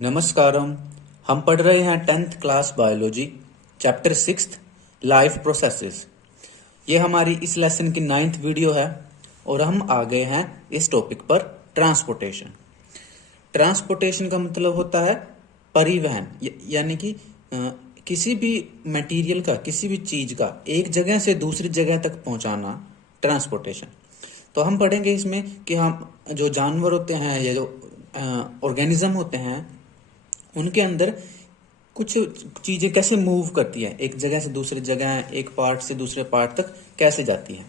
नमस्कारम। हम पढ़ रहे हैं 10th class biology chapter 6 life processes. ये हमारी इस लेसन की 9th वीडियो है और हम आ गए हैं इस टॉपिक पर ट्रांसपोर्टेशन। ट्रांसपोर्टेशन का मतलब होता है परिवहन, यानी कि किसी भी मटेरियल का, किसी भी चीज का एक जगह से दूसरी जगह तक पहुंचाना ट्रांसपोर्टेशन। तो हम पढ़ेंगे इसमें कि हम जो जानवर होते हैं या जो ऑर्गेनिज्म होते हैं उनके अंदर कुछ चीजें कैसे मूव करती है, एक जगह से दूसरी जगह, एक पार्ट से दूसरे पार्ट तक कैसे जाती है।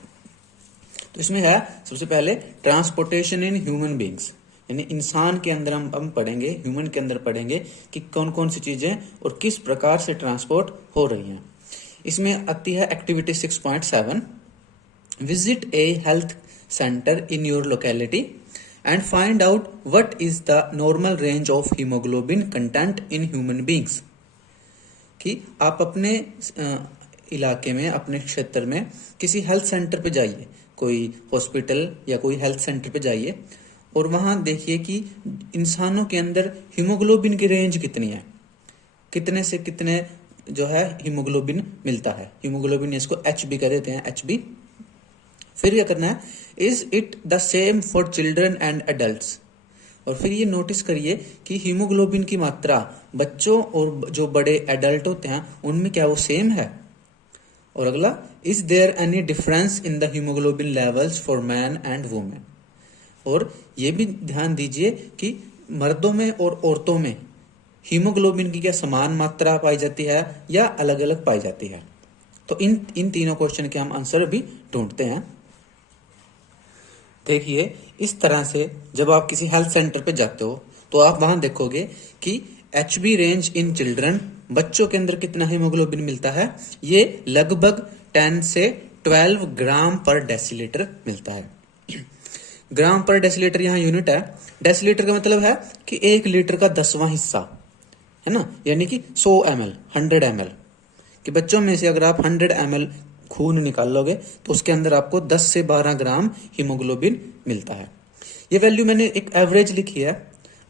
तो इसमें है सबसे पहले ट्रांसपोर्टेशन इन ह्यूमन बींग्स, यानी इंसान के अंदर हम पढ़ेंगे, ह्यूमन के अंदर पढ़ेंगे कि कौन कौन सी चीजें और किस प्रकार से ट्रांसपोर्ट हो रही हैं। इसमें आती है activity 6.7, visit A health centre in your locality and find out what is the normal range of hemoglobin content in human beings। कि आप अपने इलाके में, अपने क्षेत्र में किसी हेल्थ सेंटर पे जाइए, कोई हॉस्पिटल या कोई हेल्थ सेंटर पे जाइए और वहां देखिए कि इंसानों के अंदर हीमोग्लोबिन की रेंज कितनी है, कितने से कितने जो है हीमोग्लोबिन मिलता है। हीमोग्लोबिन इसको एच बी कह देते हैं, एच बी। फिर क्या करना है, is it the same for children and adults. और फिर ये नोटिस करिए कि हीमोग्लोबिन की मात्रा बच्चों और जो बड़े एडल्ट होते हैं उनमें क्या वो सेम है। और अगला, is there any difference in the haemoglobin levels for man and women. और ये भी ध्यान दीजिए कि मर्दों में और औरतों में हीमोग्लोबिन की क्या समान मात्रा पाई जाती है या अलग अलग पाई जाती है। तो इन तीनों क्वेश्चन के हम आंसर भी ढूंढते हैं। देखिए, इस तरह से जब आप किसी हेल्थ सेंटर पे जाते हो तो आप वहां देखोगे कि H B range in children, बच्चों के अंदर कितना हीमोग्लोबिन मिलता है, ये लगभग 10 से 12 ग्राम पर डेसीलीटर मिलता है। ग्राम पर डेसीलीटर यहाँ यूनिट है। डेसीलीटर का मतलब है कि 1 लीटर का 10वां हिस्सा है ना, यानी कि 100 ml, 100 ml। कि बच्चों में से अगर आप 100 ml खून निकाल लोगे तो उसके अंदर आपको 10 से 12 ग्राम हीमोग्लोबिन मिलता है। ये वैल्यू मैंने एक एवरेज लिखी है।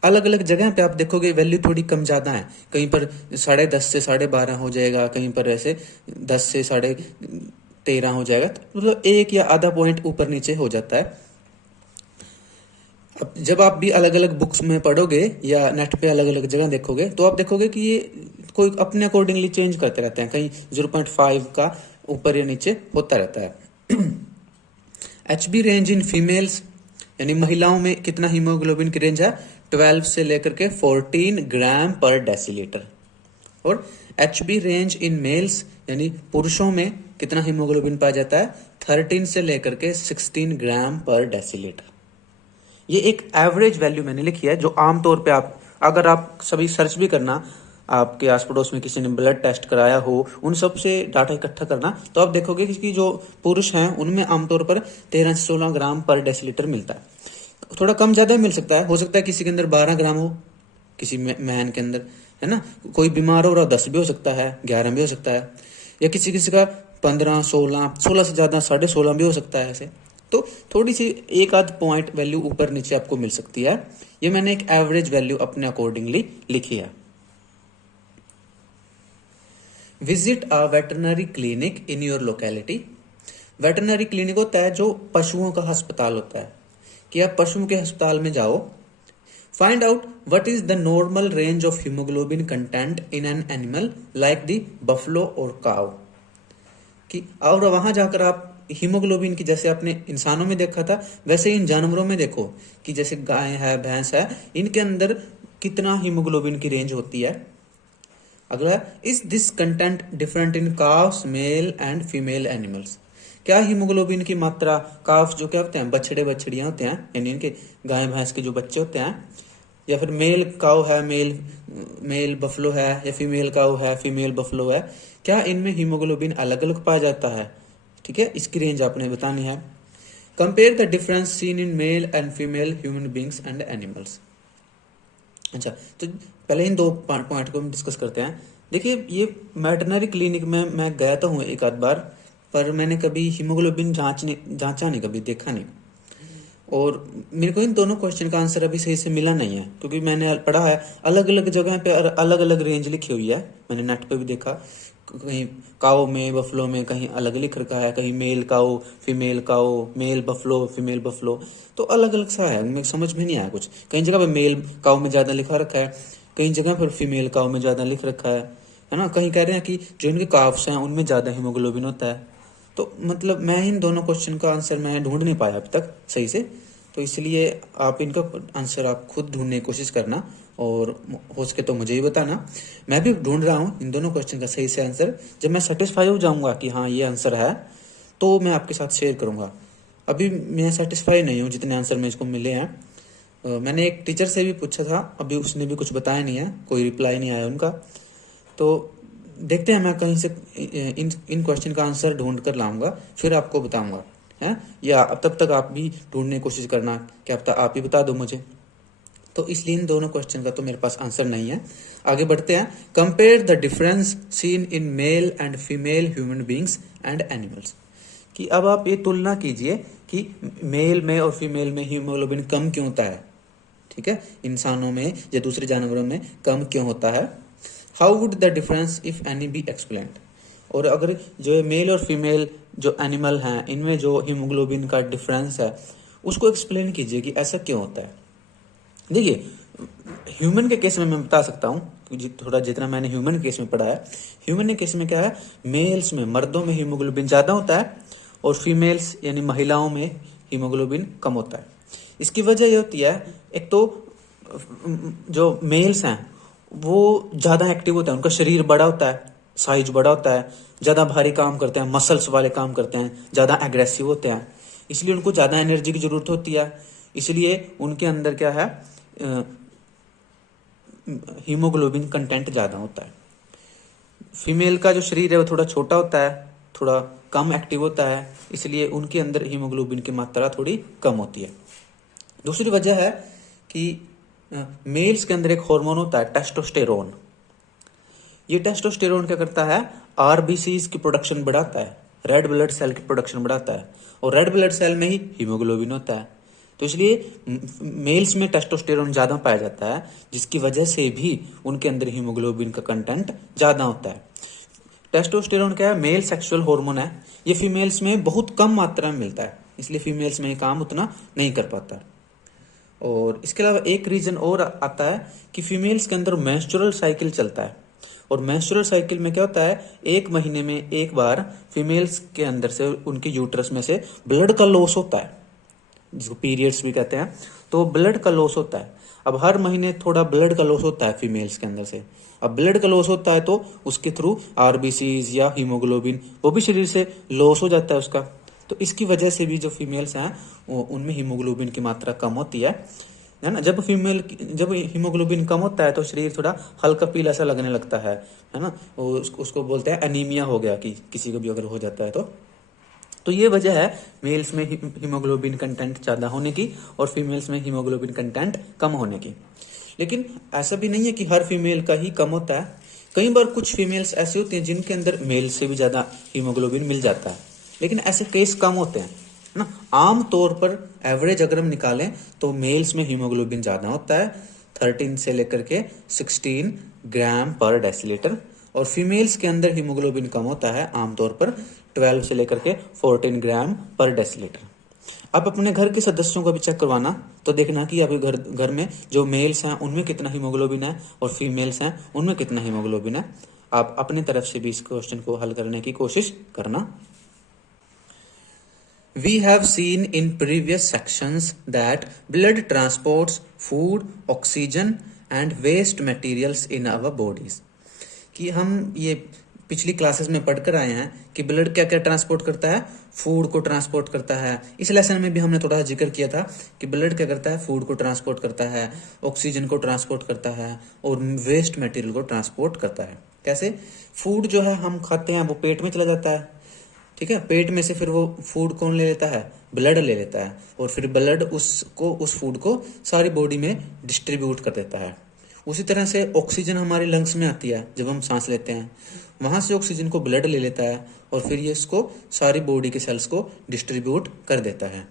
अलग अलग जगह पे आप देखोगे वैल्यू थोड़ी कम ज्यादा है, कहीं पर 10.5 से 12.5 हो जाएगा, कहीं पर ऐसे 10 से 13.5 हो जाएगा। मतलब 1 या आधा पॉइंट ऊपर नीचे हो जाता है। अब जब आप भी अलग अलग बुक्स में पढ़ोगे या नेट पे अलग अलग जगह देखोगे तो आप देखोगे कि ये कोई अपने अकॉर्डिंगली चेंज करते रहते हैं, कहीं 0.5 का ऊपर या नीचे होता रहता है। H B range in females, यानी महिलाओं में कितना हीमोग्लोबिन की रेंज है, 12 से लेकर के 14 ग्राम पर डेसीलीटर। और H B range in males, यानी पुरुषों में कितना हीमोग्लोबिन पाया जाता है, 13 से लेकर के 16 ग्राम पर डेसीलीटर। ये एक एवरेज वैल्यू मैंने लिखी है, जो आमतौर पे आप अगर आप सभी सर्च भी करना, आपके आस पड़ोस में किसी ने ब्लड टेस्ट कराया हो, उन सब से डाटा इकट्ठा करना, तो आप देखोगे कि जो पुरुष हैं उनमें आमतौर पर 13 से 16 ग्राम पर डेसीलीटर मिलता है। थोड़ा कम ज्यादा मिल सकता है, हो सकता है किसी के अंदर 12 ग्राम हो, किसी मैन के अंदर, है ना। कोई बीमार हो रहा 10 भी हो सकता है, 11 भी हो सकता है, या किसी किसी का 15, 16 से ज्यादा 16.5 भी हो सकता है। ऐसे तो थोड़ी सी एक आध पॉइंट वैल्यू ऊपर नीचे आपको मिल सकती है। ये मैंने एक एवरेज वैल्यू अपने अकॉर्डिंगली लिखी है। Visit a veterinary clinic in your locality. Veterinary clinic होता है जो पशुओं का अस्पताल होता है, कि आप पशुओं के अस्पताल में जाओ। Find out what is the normal range of haemoglobin content in an animal like the buffalo और काउ। कि और वहां जाकर आप हीमोग्लोबिन की, जैसे आपने इंसानों में देखा था वैसे ही इन जानवरों में देखो कि जैसे गाय है, भैंस है, इनके अंदर कितना हीमोग्लोबिन की रेंज होती है। अगला, is this content different in calves, male and female animals. क्या हीमोग्लोबिन की मात्रा, काव्स जो क्या होते हैं, बछड़े बछड़ियां होते हैं, यानी इनके गाय भैंस के जो बच्चे होते हैं, या फिर मेल काउ है, मेल बफलो है, या फीमेल काउ है, फीमेल बफलो है, क्या इनमें हीमोग्लोबिन अलग अलग पाया जाता है। ठीक है, इसकी रेंज आपने बतानी है। Compare the difference seen in male and female human beings and animals. अच्छा, तो पहले इन 2 पॉइंट को हम डिस्कस करते हैं। देखिए, ये वेटरनरी क्लिनिक में मैं गया तो हूँ एक आध बार, पर मैंने कभी हीमोग्लोबिन जांचा नहीं, कभी देखा नहीं। और मेरे को इन दोनों क्वेश्चन का आंसर अभी सही से मिला नहीं है, क्योंकि मैंने पढ़ा है अलग अलग जगह पे अलग अलग रेंज लिखी हुई है। मैंने नेट पे भी देखा, कहीं काओ में, बफलो में कहीं अलग लिख रखा है, कहीं मेल काओ, मेल बफलो, फीमेल बफलो, तो अलग अलग सा है, मुझे समझ में नहीं आया कुछ। कई जगह पे मेल काओ में ज़्यादा लिखा रखा है, कई जगह पर फीमेल काओ में ज़्यादा लिख रखा है ना। कहीं कह रहे हैं कि जो इनके काफ्स हैं उनमें ज़्यादा हीमोग्लोबिन होता है। तो मतलब मैं इन दोनों क्वेश्चन का आंसर मैं ढूंढ नहीं पाया अब तक सही से, तो इसलिए आप इनका आंसर आप खुद ढूंढने की कोशिश करना, और हो सके तो मुझे ही बताना। मैं भी ढूंढ रहा हूँ इन दोनों क्वेश्चन का सही से आंसर। जब मैं सेटिस्फाई हो जाऊंगा कि हाँ ये आंसर है, तो मैं आपके साथ शेयर करूंगा। अभी मैं सेटिस्फाई नहीं हूँ जितने आंसर मुझको मिले हैं। मैंने एक टीचर से भी पूछा था, अभी उसने भी कुछ बताया नहीं है, कोई रिप्लाई नहीं आया उनका। तो देखते हैं, मैं कहीं से इन क्वेश्चन का आंसर ढूंढ कर लाऊंगा, फिर आपको बताऊंगा है। या अब तब तक आप भी ढूंढने की कोशिश करना, क्या पता आप ही बता दो मुझे। तो इसलिए इन दोनों क्वेश्चन का तो मेरे पास आंसर नहीं है। आगे बढ़ते हैं। Compare the difference seen in male and female human beings and animals. कि अब आप ये तुलना कीजिए कि मेल में और फीमेल में हीमोग्लोबिन कम क्यों होता है, ठीक है, इंसानों में या दूसरे जानवरों में कम क्यों होता है। How would the difference if any be explained. और अगर जो मेल और फीमेल जो एनिमल हैं इनमें जो हीमोग्लोबिन का डिफरेंस है उसको एक्सप्लेन कीजिए कि ऐसा क्यों होता है। देखिए, ह्यूमन के केस में मैं बता सकता हूँ, थोड़ा जितना मैंने ह्यूमन के केस में पढ़ा है। ह्यूमन के केस में क्या है, मेल्स में, मर्दों में हीमोग्लोबिन ज़्यादा होता है और फीमेल्स यानी महिलाओं में हीमोग्लोबिन कम होता है। इसकी वजह ये होती है, एक तो जो मेल्स हैं वो ज़्यादा एक्टिव होता है, उनका शरीर बड़ा होता है, साइज बड़ा होता है, ज़्यादा भारी काम करते हैं, मसल्स वाले काम करते हैं, ज़्यादा एग्रेसिव होते हैं, इसलिए उनको ज़्यादा एनर्जी की ज़रूरत होती है। इसलिए उनके अंदर क्या है, हीमोग्लोबिन कंटेंट ज़्यादा होता है। फीमेल का जो शरीर है वो थोड़ा छोटा होता है, थोड़ा कम एक्टिव होता है, इसलिए उनके अंदर हीमोग्लोबिन की मात्रा थोड़ी कम होती है। दूसरी वजह है कि मेल्स के अंदर एक हार्मोन होता है टेस्टोस्टेरोन। ये टेस्टोस्टेरोन क्या करता है, आरबीसीज की प्रोडक्शन बढ़ाता है, रेड ब्लड सेल की प्रोडक्शन बढ़ाता है, और रेड ब्लड सेल में ही हीमोग्लोबिन होता है। तो इसलिए मेल्स में टेस्टोस्टेरोन ज़्यादा पाया जाता है, जिसकी वजह से भी उनके अंदर हीमोग्लोबिन का कंटेंट ज़्यादा होता है। टेस्टोस्टेरोन क्या है, मेल सेक्सुअल हार्मोन है, ये फीमेल्स में बहुत कम मात्रा में मिलता है, इसलिए फीमेल्स में ये काम उतना नहीं कर पाता। और इसके अलावा एक रीजन और आता है कि फीमेल्स के अंदर मेंस्ट्रुअल साइकिल चलता है, और मेंस्ट्रुअल साइकिल में क्या होता है, एक महीने में एक बार फीमेल्स के अंदर से, उनके यूट्रस में से ब्लड का लॉस होता है, जिसको पीरियड्स भी कहते हैं। तो ब्लड का लॉस होता है। अब हर महीने थोड़ा ब्लड का लॉस होता है फीमेल्स के अंदर से। अब ब्लड का लॉस होता है तो उसके थ्रू आरबीसीज या हीमोग्लोबिन वो भी शरीर से लॉस हो जाता है उसका। तो इसकी वजह से भी जो फीमेल्स हैं उनमें हीमोग्लोबिन की मात्रा कम होती है ना। जब हीमोग्लोबिन कम होता है तो शरीर थोड़ा हल्का पीला सा लगने लगता है ना। उसको बोलते हैं एनीमिया हो गया, कि किसी को भी अगर हो जाता है तो ये वजह है मेल्स में हीमोग्लोबिन कंटेंट ज़्यादा होने की और फीमेल्स में हीमोग्लोबिन कंटेंट कम होने की। लेकिन ऐसा भी नहीं है कि हर फीमेल का ही कम होता है। कई बार कुछ फीमेल्स ऐसी होती हैं जिनके अंदर मेल से भी ज़्यादा हीमोग्लोबिन मिल जाता है, लेकिन ऐसे केस कम होते हैं ना। आम तौर पर एवरेज अगर हम निकालें तो मेल्स में हीमोग्लोबिन ज़्यादा होता है, 13 से लेकर के 16 ग्राम पर डेसीलीटर, और फीमेल्स के अंदर हीमोग्लोबिन कम होता है आमतौर पर 12 से लेकर के 14 ग्राम पर डेसीलीटर। आप अपने घर के सदस्यों को भी चेक करवाना, तो देखना कि आपके घर में जो मेल्स हैं उनमें कितना हीमोग्लोबिन है और फीमेल्स हैं उनमें कितना हीमोग्लोबिन है। आप अपनी तरफ से भी इस क्वेश्चन को हल करने की कोशिश करना। We have seen in previous sections that blood transports food, oxygen and waste materials in our bodies। कि हम ये पिछली क्लासेस में पढ़कर आए हैं कि ब्लड क्या क्या ट्रांसपोर्ट करता है, फूड को ट्रांसपोर्ट करता है। इस लेसन में भी हमने थोड़ा जिक्र किया था कि ब्लड क्या करता है, फूड को ट्रांसपोर्ट करता है, ऑक्सीजन को ट्रांसपोर्ट करता है और वेस्ट मटेरियल को ट्रांसपोर्ट करता है। कैसे, फूड जो है हम खाते हैं वो पेट में चला जाता है, ठीक है, पेट में से फिर वो फूड कौन ले लेता है, ब्लड ले लेता है, और फिर ब्लड उस फूड को सारी बॉडी में डिस्ट्रीब्यूट कर देता है। उसी तरह से ऑक्सीजन हमारे लंग्स में आती है, जब हम सांस लेते हैं वहां से ऑक्सीजन को ब्लड ले लेता है और फिर ये इसको सारी बॉडी के सेल्स को डिस्ट्रीब्यूट कर देता है।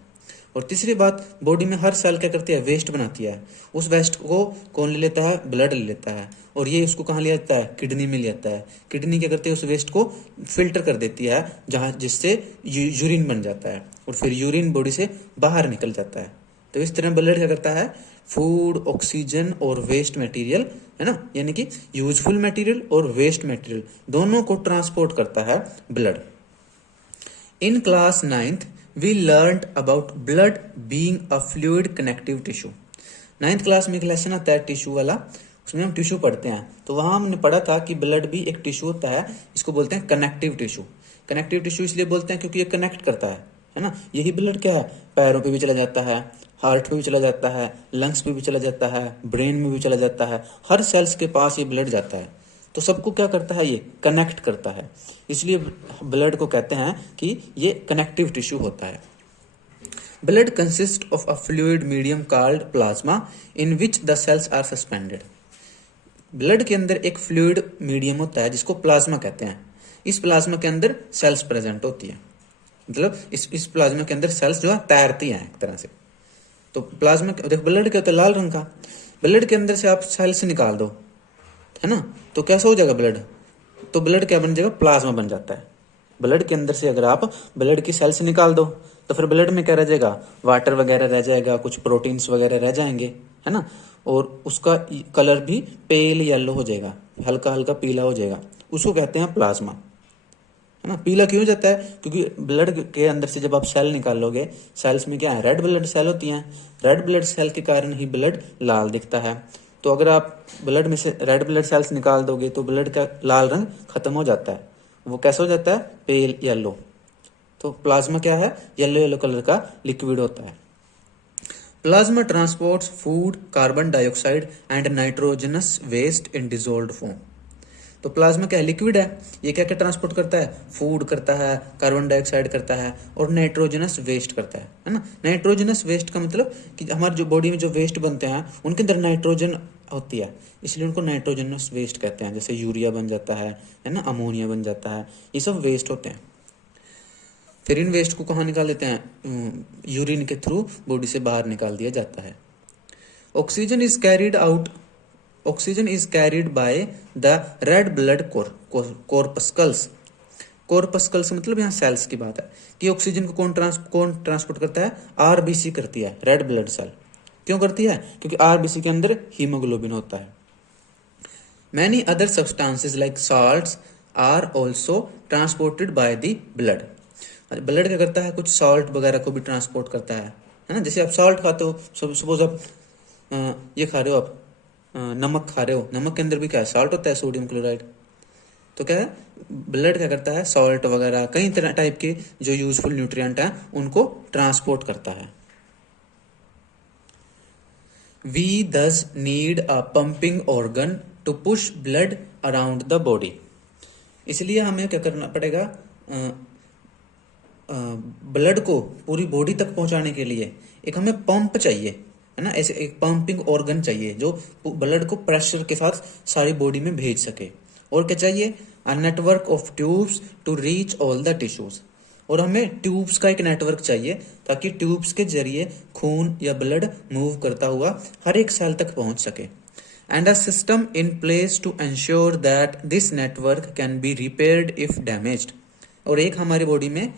और तीसरी बात, बॉडी में हर सेल क्या करती है, वेस्ट बनाती है। उस वेस्ट को कौन ले लेता है, ब्लड ले लेता है। और ये उसको कहाँ ले जाता है, किडनी में ले जाता है। किडनी क्या करती है, उस वेस्ट को फिल्टर कर देती है, जहाँ जिससे यूरिन बन जाता है, और फिर यूरिन बॉडी से बाहर निकल जाता है। तो इस तरह ब्लड क्या करता है, फूड, ऑक्सीजन और वेस्ट मटेरियल, है ना, यानी कि यूजफुल मटेरियल और वेस्ट मटेरियल दोनों को ट्रांसपोर्ट करता है blood. In class 9th we learned about blood being a fluid connective tissue. 9th class में एक लेसन आता है टिश्यू वाला, उसमें हम टिश्यू पढ़ते हैं। तो वहां हमने पढ़ा था कि ब्लड भी एक टिश्यू होता है, इसको बोलते हैं कनेक्टिव टिश्यू। कनेक्टिव टिश्यू इसलिए बोलते हैं क्योंकि ये कनेक्ट करता है ना। यही ब्लड क्या है, पैरों पे भी चला जाता है, हार्ट पे भी चला जाता है, लंग्स पे भी चला जाता है, ब्रेन में भी चला जाता है, हर सेल्स के पास ये ब्लड जाता है। तो सबको क्या करता है, ये कनेक्ट करता है। इसलिए ब्लड को कहते हैं कि ये कनेक्टिव टिश्यू होता है। Blood consist of a fluid medium called plasma in which the cells are suspended. Blood के अंदर एक फ्लूइड मीडियम होता है जिसको प्लाज्मा कहते हैं। इस प्लाज्मा के अंदर सेल्स प्रेजेंट होती है, मतलब इस प्लाज्मा के अंदर सेल्स जो है तैरती हैं एक तरह से। तो प्लाज्मा देखो, ब्लड क्या होता है, लाल रंग का। ब्लड के अंदर से आप सेल्स निकाल दो, है ना, तो कैसा हो जाएगा ब्लड, तो ब्लड क्या बन जाएगा, प्लाज्मा बन जाता है। ब्लड के अंदर से अगर आप ब्लड की सेल्स निकाल दो तो फिर ब्लड में क्या रह जाएगा, वाटर वगैरह रह जाएगा, कुछ प्रोटीन्स वगैरह रह जाएंगे, है ना। और उसका कलर भी पेल येलो हो जाएगा, हल्का हल्का पीला हो जाएगा, उसको कहते हैं प्लाज्मा, है ना। पीला क्यों जाता है, क्योंकि ब्लड के अंदर से जब आप सेल निकालोगे, सेल्स में क्या है, रेड ब्लड सेल होती हैं। रेड ब्लड सेल के कारण ही ब्लड लाल दिखता है। तो अगर आप ब्लड में से रेड ब्लड सेल्स निकाल दोगे तो ब्लड का लाल रंग खत्म हो जाता है, वो कैसे हो जाता है, पेल येलो। तो प्लाज्मा क्या है, येलो येलो कलर का लिक्विड होता है। Plasma transports food, carbon dioxide and nitrogenous waste in dissolved form. तो प्लाज्मा क्या है, लिक्विड है। ये क्या क्या ट्रांसपोर्ट करता है, फूड करता है, कार्बन डाइऑक्साइड करता है, और नाइट्रोजनस वेस्ट करता है ना। नाइट्रोजनस वेस्ट का मतलब कि हमारी जो बॉडी में जो वेस्ट बनते हैं उनके अंदर नाइट्रोजन होती है, इसलिए उनको नाइट्रोजनस वेस्ट कहते हैं। जैसे यूरिया बन जाता है ना, अमोनिया बन जाता है, ये सब वेस्ट होते हैं। फिर इन वेस्ट को कहाँ निकाल लेते हैं, यूरिन के थ्रू बॉडी से बाहर निकाल दिया जाता है। Oxygen is carried out Oxygen is carried by the red blood corpuscles। कॉर्पस्कल्स मतलब यहाँ सेल्स की बात है कि ऑक्सीजन को कौन ट्रांसपोर्ट करता है, आरबीसी करती है, रेड ब्लड सेल। क्यों करती है, क्योंकि आरबीसी के अंदर हीमोग्लोबिन होता है। Many other substances like salts are also transported by the blood. Blood क्या करता है, कुछ सॉल्ट वगैरह को भी ट्रांसपोर्ट करता है ना। जैसे आप सॉल्ट खाते हो, सपोज आप ये खा रहे हो, आप नमक खा रहे हो, नमक के अंदर भी क्या है, सॉल्ट होता है, सोडियम क्लोराइड। तो क्या है, ब्लड क्या करता है, सॉल्ट वगैरह कई तरह टाइप के जो यूजफुल न्यूट्रिएंट हैं उनको ट्रांसपोर्ट करता है। We thus need a pumping organ to push blood around the body. इसलिए हमें क्या करना पड़ेगा, ब्लड को पूरी बॉडी तक पहुंचाने के लिए एक हमें पंप चाहिए, है ना। ऐसे एक पंपिंग ऑर्गन चाहिए जो ब्लड को प्रेशर के साथ सारी बॉडी में भेज सके। और क्या चाहिए, a network of tubes to reach all the tissues. और हमें ट्यूब्स का एक नेटवर्क चाहिए ताकि ट्यूब्स के जरिए खून या ब्लड मूव करता हुआ हर एक सेल तक पहुंच सके। And a system in place to ensure that this network can be repaired if damaged. और एक हमारी बॉडी में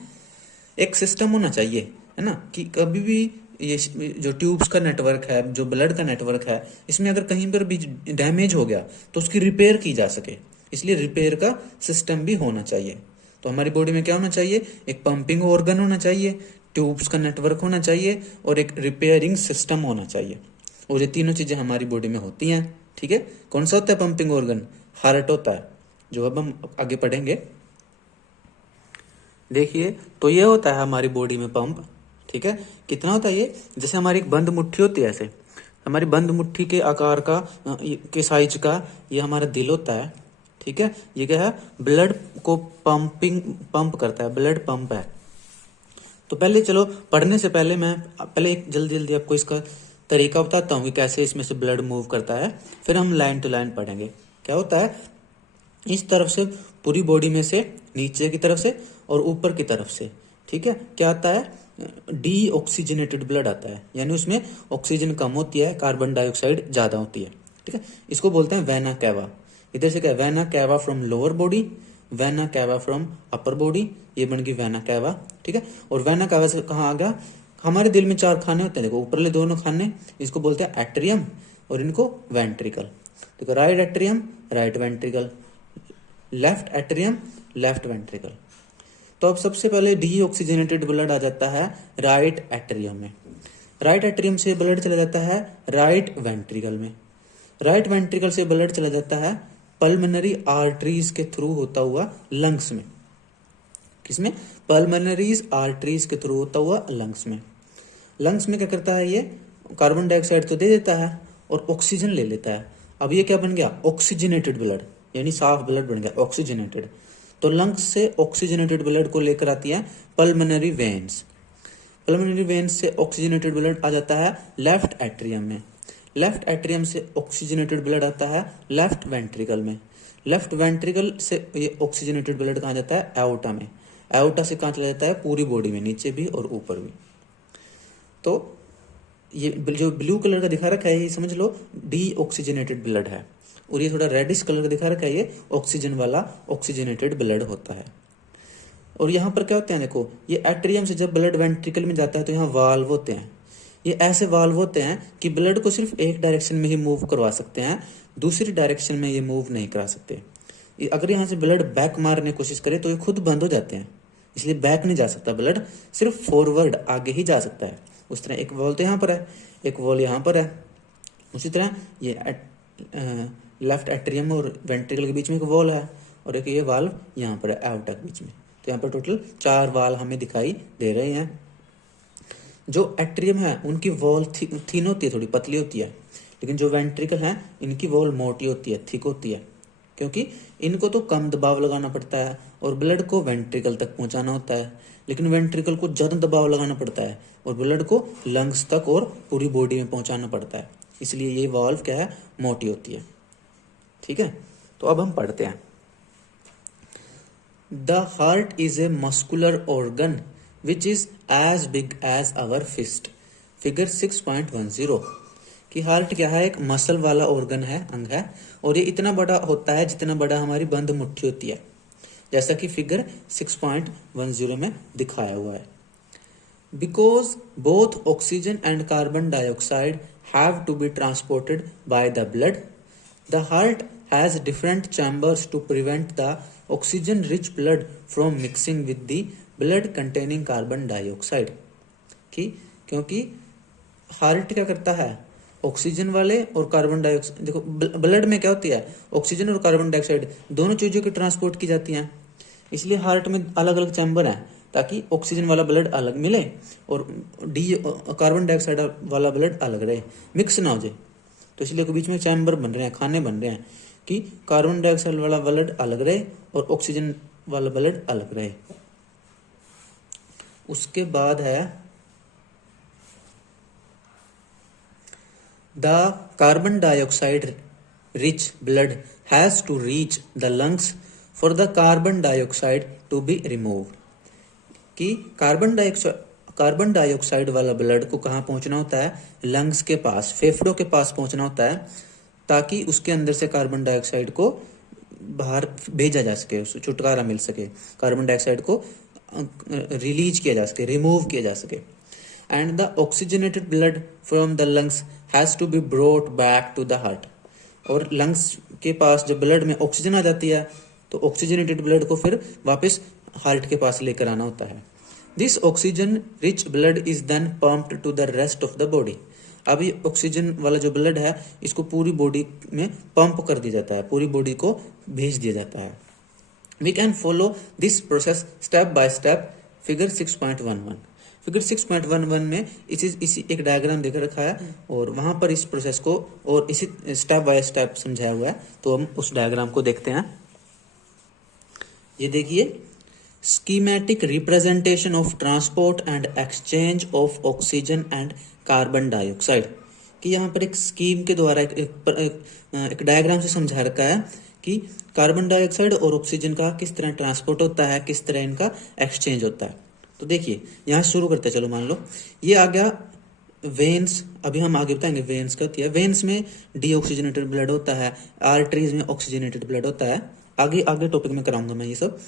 एक सिस्टम होना चाहिए, है ना, कि कभी भी ये जो ट्यूब्स का नेटवर्क है, जो ब्लड का नेटवर्क है, इसमें अगर कहीं पर भी डैमेज हो गया तो उसकी रिपेयर की जा सके। इसलिए रिपेयर का सिस्टम भी होना चाहिए। तो हमारी बॉडी में क्या होना चाहिए, एक पंपिंग ऑर्गन होना चाहिए, ट्यूब्स का नेटवर्क होना चाहिए, और एक रिपेयरिंग सिस्टम होना चाहिए। और ये तीनों चीजें हमारी बॉडी में होती हैं, ठीक है। कौन सा होता है पंपिंग ऑर्गन, हार्ट होता है, जो अब हम आगे पढ़ेंगे। देखिए, तो ये होता है हमारी बॉडी में पंप, ठीक है। कितना होता है ये, जैसे हमारी एक बंद मुट्ठी होती है, ऐसे हमारी बंद मुट्ठी के आकार का, के साइज का ये हमारा दिल होता है, ठीक है। ये क्या है, ब्लड को पंप करता है, ब्लड पंप है। तो पहले चलो पढ़ने से पहले मैं पहले एक जल्दी आपको इसका तरीका बताता हूँ कि कैसे इसमें से ब्लड मूव करता है, फिर हम लाइन टू लाइन पढ़ेंगे। क्या होता है, इस तरफ से पूरी बॉडी में से नीचे की तरफ से और ऊपर की तरफ से, ठीक है, क्या आता है, डीऑक्सीजनेटेड ब्लड आता है, यानी उसमें ऑक्सीजन कम होती है, कार्बन डाइऑक्साइड ज्यादा होती है। ठीक है, इसको बोलते हैं वेना कैवा। इधर से क्या, vena cava from lower body, vena cava from upper body, ये बन गई वेना कैवा। ठीक है, और वेना कैवा से कहाँ आ गया, हमारे दिल में 4 खाने होते हैं, देखो ऊपरले दोनों खाने, इसको बोलते हैं एट्रियम और इनको वेंट्रिकल। देखो right atrium, right ventricle, left atrium, left ventricle. तो अब सबसे पहले डीऑक्सीजनेटेड ब्लड आ जाता है राइट एट्रियम में, राइट एट्रियम से ब्लड चला जाता है राइट वेंट्रिकल में, राइट वेंट्रिकल से ब्लड चला जाता है पल्मोनरी आर्टरीज के थ्रू होता हुआ लंग्स में। किसमें, पल्मोनरीज आर्टरीज के थ्रू होता हुआ लंग्स में। लंग्स में क्या करता है, ये कार्बन डाइऑक्साइड तो दे देता है और ऑक्सीजन ले लेता है। अब ये क्या बन गया, ऑक्सीजनेटेड ब्लड, यानी साफ ब्लड बन गया ऑक्सीजनेटेड। तो लंग्स से ऑक्सीजनेटेड ब्लड को लेकर आती है पल्मोनरी वेन्स, पल्मोनरी वेन्स से ऑक्सीजनेटेड ब्लड आ जाता है लेफ्ट एट्रियम में, लेफ्ट एट्रियम से ऑक्सीजनेटेड ब्लड आता है लेफ्ट वेंट्रिकल में, लेफ्ट वेंट्रिकल से ये ऑक्सीजनेटेड ब्लड कहाँ जाता है, एओर्टा में, एओर्टा से कहाँ चला जाता है, पूरी बॉडी में, नीचे भी और ऊपर भी। तो ये जो ब्लू कलर का दिखा रखा है, ये समझ लो डीऑक्सीजनेटेड ब्लड है, और ये थोड़ा रेडिश कलर का दिखा रखा है, ये ऑक्सीजन वाला ऑक्सीजनेटेड ब्लड होता है। और यहाँ पर क्या होते हैं, देखो ये एट्रियम से जब ब्लड वेंट्रिकल में जाता है तो यहाँ वाल्व होते हैं, ये ऐसे वाल्व होते हैं कि ब्लड को सिर्फ एक डायरेक्शन में ही मूव करवा सकते हैं, दूसरी डायरेक्शन में ये मूव नहीं करा सकते। अगर यहाँ से ब्लड बैक मारने की कोशिश करे तो ये खुद बंद हो जाते हैं, इसलिए बैक नहीं जा सकता ब्लड, सिर्फ फॉरवर्ड आगे ही जा सकता है। उस तरह एक वॉल तो यहाँ पर है, एक वॉल यहाँ पर है, उसी तरह ये लेफ्ट एट्रियम और वेंट्रिकल के बीच में एक वॉल है, और एक ये वाल्व यहाँ पर है एओर्टा के बीच में। तो यहाँ पर टोटल 4 वाल्व हमें दिखाई दे रहे हैं। जो एट्रियम है उनकी वॉल थीन होती है, थोड़ी पतली होती है, लेकिन जो वेंट्रिकल है इनकी वॉल मोटी होती है, थिक होती है, क्योंकि इनको तो कम दबाव लगाना पड़ता है और ब्लड को वेंट्रिकल तक पहुंचाना होता है, लेकिन वेंट्रिकल को ज्यादा दबाव लगाना पड़ता है और ब्लड को लंग्स तक और पूरी बॉडी में पहुंचाना पड़ता है, इसलिए ये वाल्व क्या है, मोटी होती है। ठीक है, तो अब हम पढ़ते हैं। The heart is a muscular organ which is as big as our fist, figure 6.10 कि हार्ट क्या है, एक मसल वाला ऑर्गन है, अंग है, और ये इतना बड़ा होता है जितना बड़ा हमारी बंद मुट्ठी होती है, जैसा कि फिगर 6.10 में दिखाया हुआ है। Because both oxygen and carbon dioxide have to be transported by the blood, the heart has different chambers to prevent the oxygen rich blood from mixing with the blood containing carbon dioxide. क्योंकि heart क्या करता है, oxygen वाले और carbon dioxide, देखो blood में क्या होती है, ऑक्सीजन और कार्बन डाइऑक्साइड दोनों चीजों की ट्रांसपोर्ट की जाती हैं, इसलिए हार्ट में अलग अलग चैम्बर हैं ताकि ऑक्सीजन वाला ब्लड अलग मिले और कार्बन डाइऑक्साइड वाला ब्लड अलग रहे, मिक्स ना हो जाए। तो इसलिए बीच में चैम्बर बन रहे हैं, खाने बन रहे हैं कि कार्बन डाइऑक्साइड वाला ब्लड अलग रहे और ऑक्सीजन वाला ब्लड अलग रहे। उसके बाद है the carbon dioxide rich blood has to reach the lungs for the carbon dioxide to be removed, कि कार्बन डाइऑक्साइड वाला ब्लड को कहाँ पहुंचना होता है, लंग्स के पास, फेफड़ों के पास पहुंचना होता है, ताकि उसके अंदर से कार्बन डाइऑक्साइड को बाहर भेजा जा सके, उससे छुटकारा मिल सके, कार्बन डाइऑक्साइड को रिलीज किया जा सके, रिमूव किया जा सके। And the oxygenated blood from the lungs has to be brought back to the heart, और लंग्स के पास जब ब्लड में ऑक्सीजन आ जाती है तो ऑक्सीजनेटेड ब्लड को फिर वापस हार्ट के पास लेकर आना होता है। This oxygen rich blood is then pumped to the rest of the body. अब ये ऑक्सीजन वाला जो ब्लड है इसको पूरी बॉडी में पंप कर दिया जाता है, पूरी बॉडी को भेज दिया जाता है। We can follow this process step by step, figure 6.11। Figure 6.11 में इसी एक डायग्राम देकर रखा है और वहां पर इस प्रोसेस को और इसी स्टेप बाय स्टेप समझाया हुआ है, तो हम उस डायग्राम को देखते हैं। ये देखिए, schematic representation of transport and exchange of oxygen and carbon dioxide, कि यहाँ पर एक स्कीम के द्वारा एक डायग्राम से समझा रखा है कि कार्बन डाइऑक्साइड और ऑक्सीजन का किस तरह ट्रांसपोर्ट होता है, किस तरह इनका एक्सचेंज होता है। तो देखिए यहाँ शुरू करते हैं। चलो मान लो ये आ गया वेन्स, अभी हम आगे बताएंगे वेन्स क्या होती है। वेन्स में डीऑक्सीजनेटेड ब्लड होता है, आर्टरीज में ऑक्सीजनेटेड ब्लड होता है। आगे आगे टॉपिक में कराऊंगा मैं ये सब।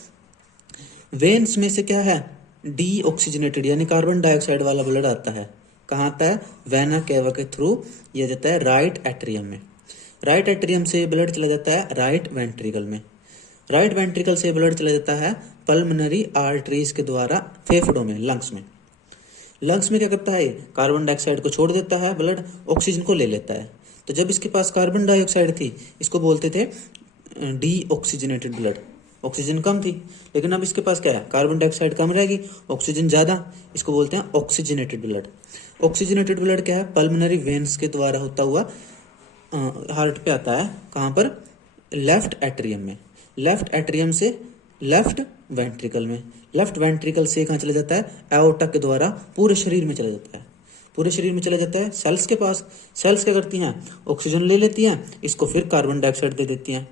वेन्स में से क्या है, डीऑक्सीजनेटेड यानी कार्बन डाइऑक्साइड वाला ब्लड आता है। कहाँ आता है, वेना केवा के थ्रू ये जाता है राइट एट्रियम में। राइट एट्रियम से ब्लड चला जाता है राइट वेंट्रिकल में। राइट वेंट्रिकल से ब्लड चला जाता है पल्मोनरी आर्टरीज के द्वारा फेफड़ों में, लंग्स में। लंग्स में क्या करता है, कार्बन डाइऑक्साइड को छोड़ देता है ब्लड, ऑक्सीजन को ले लेता है। तो जब इसके पास कार्बन डाइऑक्साइड थी इसको बोलते थे डीऑक्सीजनेटेड ब्लड, ऑक्सीजन कम थी। लेकिन अब इसके पास क्या है, कार्बन डाइऑक्साइड कम रहेगी, ऑक्सीजन ज्यादा, इसको बोलते हैं ऑक्सीजनेटेड ब्लड। ऑक्सीजनेटेड ब्लड क्या है, पल्मोनरी वेन्स के द्वारा होता हुआ हार्ट पे आता है। कहाँ पर, लेफ्ट एट्रियम में। लेफ्ट एट्रियम से लेफ्ट वेंट्रिकल में। लेफ्ट वेंट्रिकल से कहाँ चला जाता है, एओर्टा के द्वारा पूरे शरीर में चला जाता है। पूरे शरीर में चला जाता है सेल्स के पास। सेल्स क्या करती हैं, ऑक्सीजन ले लेती हैं, इसको फिर कार्बन डाइऑक्साइड दे देती हैं।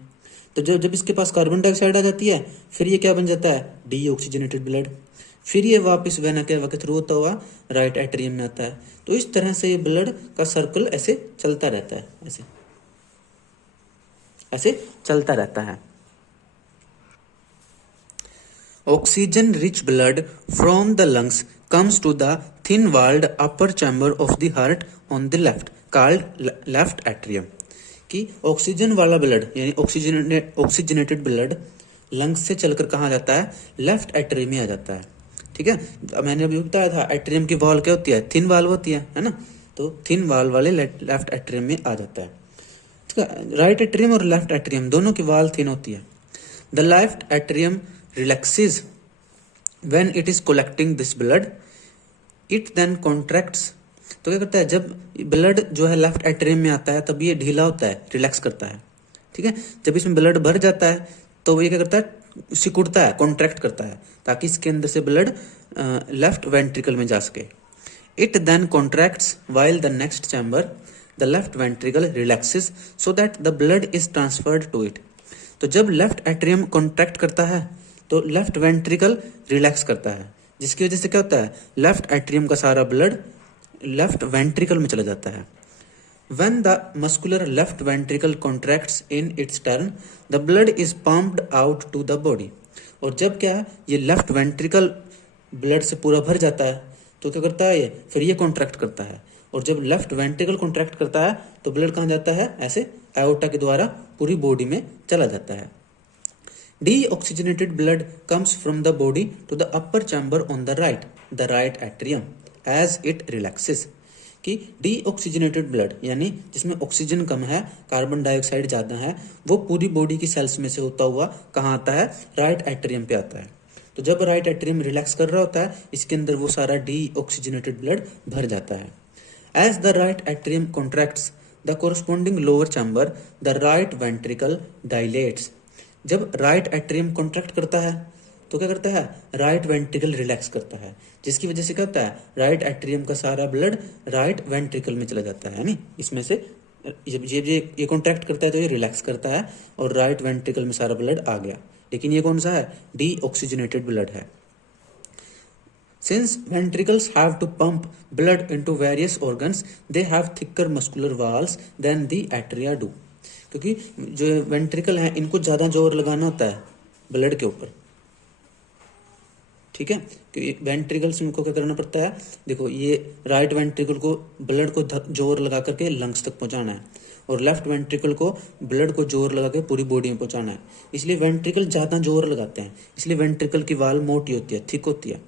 तो जब इसके पास कार्बन डाइऑक्साइड आ जाती है फिर ये क्या बन जाता है, डीऑक्सीजनेटेड ब्लड। फिर ये वापस वेना केवा के थ्रू होता हुआ राइट एट्रियम में आता है। तो इस तरह से ये ब्लड का सर्कल ऐसे चलता रहता है, ऐसे ऐसे चलता रहता है। Oxygen rich blood from the lungs comes to the thin walled upper chamber of the heart on the left called left atrium। कि ऑक्सीजन वाला ब्लड यानी ऑक्सीजनेटेड ब्लड लंग्स से चलकर कहाँ जाता है, लेफ्ट एट्रियम में आ जाता है। ठीक है, मैंने अभी बताया था एट्रियम की वॉल क्या होती है, थिन वाल होती है ना। तो थिन वाल वाले लेफ्ट एट्रियम में आ जाता है। ठीक है, राइट एट्रियम और लेफ्ट एट्रियम दोनों की वॉल थिन होती है। The left atrium relaxes when it is collecting this blood, it then contracts। तो क्या करता है, जब ब्लड जो है लेफ्ट एट्रियम में आता है तब ये ढीला होता है, रिलैक्स करता है। ठीक है, जब इसमें ब्लड भर जाता है तो ये क्या करता है, सिकुड़ता है, कॉन्ट्रैक्ट करता है ताकि इसके अंदर से ब्लड लेफ्ट वेंट्रिकल में जा सके। It then contracts while the next chamber the left ventricle relaxes so that the blood is transferred to it। तो जब लेफ्ट एट्रियम कॉन्ट्रैक्ट करता है तो लेफ्ट वेंट्रिकल रिलैक्स करता है, जिसकी वजह से क्या होता है, लेफ्ट एट्रियम का सारा ब्लड लेफ्ट वेंट्रिकल में चला जाता है। When the muscular left ventricle contracts in its turn, the blood is pumped out to the body। और जब क्या है, ये लेफ्ट वेंट्रिकल ब्लड से पूरा भर जाता है तो क्या करता है ये, फिर ये कॉन्ट्रैक्ट करता है। और जब लेफ्ट वेंट्रिकल कॉन्ट्रैक्ट करता है तो ब्लड कहाँ जाता है, ऐसे एओर्टा के द्वारा पूरी बॉडी में चला जाता है। Deoxygenated blood comes from the body to the upper chamber on the right atrium as it relaxes। कि डीऑक्सीजनेटेड ब्लड यानी जिसमें ऑक्सीजन कम है, कार्बन डाइऑक्साइड ज्यादा है, वो पूरी बॉडी की सेल्स में से होता हुआ कहाँ आता है, राइट एट्रियम पे आता है। तो जब राइट एट्रियम रिलैक्स कर रहा होता है इसके अंदर वो सारा डीऑक्सीजनेटेड ब्लड भर जाता है। As the right atrium contracts the corresponding lower chamber the right ventricle dilates. जब राइट एट्रियम कॉन्ट्रैक्ट करता है तो क्या करता है, राइट वेंट्रिकल रिलैक्स करता है, जिसकी वजह से क्या होता है, राइट एट्रियम का सारा ब्लड राइट वेंट्रिकल में चला जाता है। इसमें से जब ये कॉन्ट्रैक्ट करता है तो ये रिलैक्स करता है और राइट वेंट्रिकल में सारा ब्लड आ गया। लेकिन ये कौन सा है, डीऑक्सीजनेटेड ब्लड है। Since ventricles have to pump blood into various organs, they have thicker muscular walls than the atria do। क्योंकि जो वेंट्रिकल है इनको ज्यादा जोर लगाना होता है ब्लड के ऊपर। ठीक है, क्योंकि वेंट्रिकल्स इनको क्या करना पड़ता है, देखो ये राइट वेंट्रिकल को ब्लड को जोर लगा करके लंग्स तक पहुंचाना है और लेफ्ट वेंट्रिकल को ब्लड को जोर लगा के पूरी बॉडी में पहुंचाना है। इसलिए वेंट्रिकल ज्यादा जोर लगाते हैं, इसलिए वेंट्रिकल की वाल मोटी होती है, थिक होती है।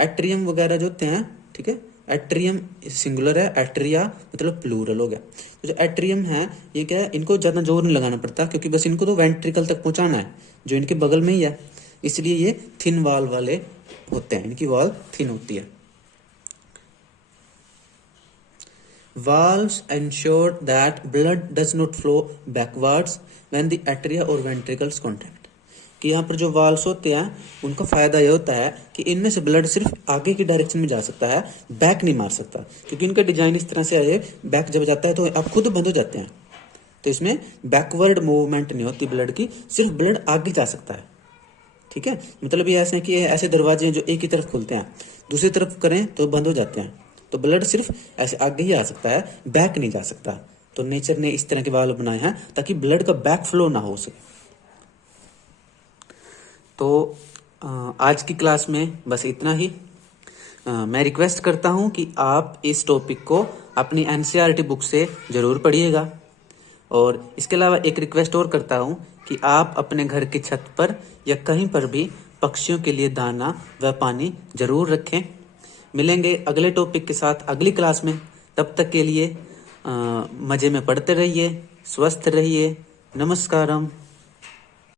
एट्रियम वगैरह जो होते हैं, ठीक है, एट्रियम सिंगुलर है, एट्रिया मतलब प्लूरल हो गया। तो जो एट्रियम है ये क्या है, इनको ज्यादा जोर नहीं लगाना पड़ता क्योंकि बस इनको तो वेंट्रिकल तक पहुंचाना है जो इनके बगल में ही है, इसलिए ये थिन वाल वाले होते हैं, इनकी वाल थिन होती है। Valves ensure that blood does not flow backwards when the atria or ventricles contract। कि यहाँ पर जो वाल्व्स होते हैं उनका फायदा यह होता है कि इनमें से ब्लड सिर्फ आगे की डायरेक्शन में जा सकता है, बैक नहीं मार सकता, क्योंकि इनका डिजाइन इस तरह से है, बैक जब जाता है तो आप खुद बंद हो जाते हैं। तो इसमें बैकवर्ड मूवमेंट नहीं होती ब्लड की, सिर्फ ब्लड आगे जा सकता है। ठीक है, मतलब ये ऐसे हैं कि ऐसे दरवाजे हैं जो एक ही तरफ खुलते हैं, दूसरी तरफ करें तो बंद हो जाते हैं। तो ब्लड सिर्फ ऐसे आगे ही आ सकता है, बैक नहीं जा सकता। तो नेचर ने इस तरह के वाल्व बनाए हैं ताकि ब्लड का बैक फ्लो ना हो सके। तो आज की क्लास में बस इतना ही। मैं रिक्वेस्ट करता हूं कि आप इस टॉपिक को अपनी एनसीईआरटी बुक से ज़रूर पढ़िएगा। और इसके अलावा एक रिक्वेस्ट और करता हूं कि आप अपने घर की छत पर या कहीं पर भी पक्षियों के लिए दाना व पानी ज़रूर रखें। मिलेंगे अगले टॉपिक के साथ अगली क्लास में। तब तक के लिए मज़े में पढ़ते रहिए, स्वस्थ रहिए। नमस्कारम।